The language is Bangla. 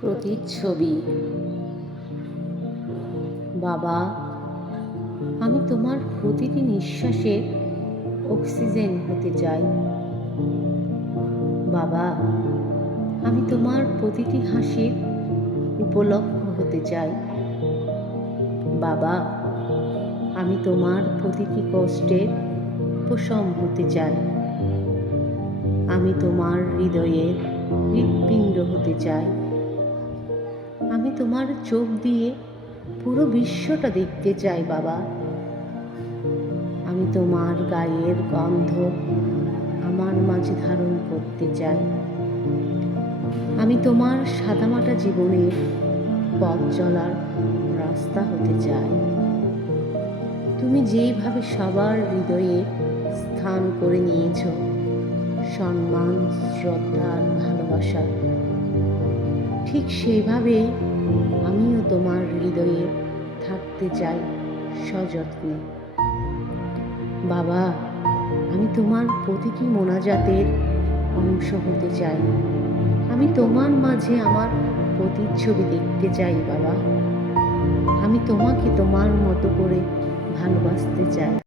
প্রতিচ্ছবি। বাবা, আমি তোমার প্রতিটি নিঃশ্বাসের অক্সিজেন হতে চাই। বাবা, আমি তোমার প্রতিটি হাসির উপলক্ষ হতে চাই। বাবা, আমি তোমার প্রতিটি কষ্টের উপশম হতে চাই। আমি তোমার হৃদয়ের হৃৎপিণ্ড হতে চাই। আমি তোমার চোখ দিয়ে পুরো বিশ্বটা দেখতে চাই। বাবা, আমি তোমার গায়ের গন্ধ আমার মাঝে ধারণ করতে চাই। আমি তোমার সাদামাটা জীবনের পথ চলার রাস্তা হতে চাই। তুমি যেইভাবে সবার হৃদয়ে স্থান করে নিয়েছ, সম্মান, শ্রদ্ধা আর ভালোবাসা, ঠিক সেইভাবে আমিও তোমার হৃদয়ে থাকতে চাই সযত্নে। বাবা, আমি তোমার প্রতিটি মোনাজাতের অংশ হতে চাই। আমি তোমার মাঝে আমার প্রতিচ্ছবি দেখতে চাই। বাবা, আমি তোমাকে তোমার মতো করে ভালোবাসতে চাই।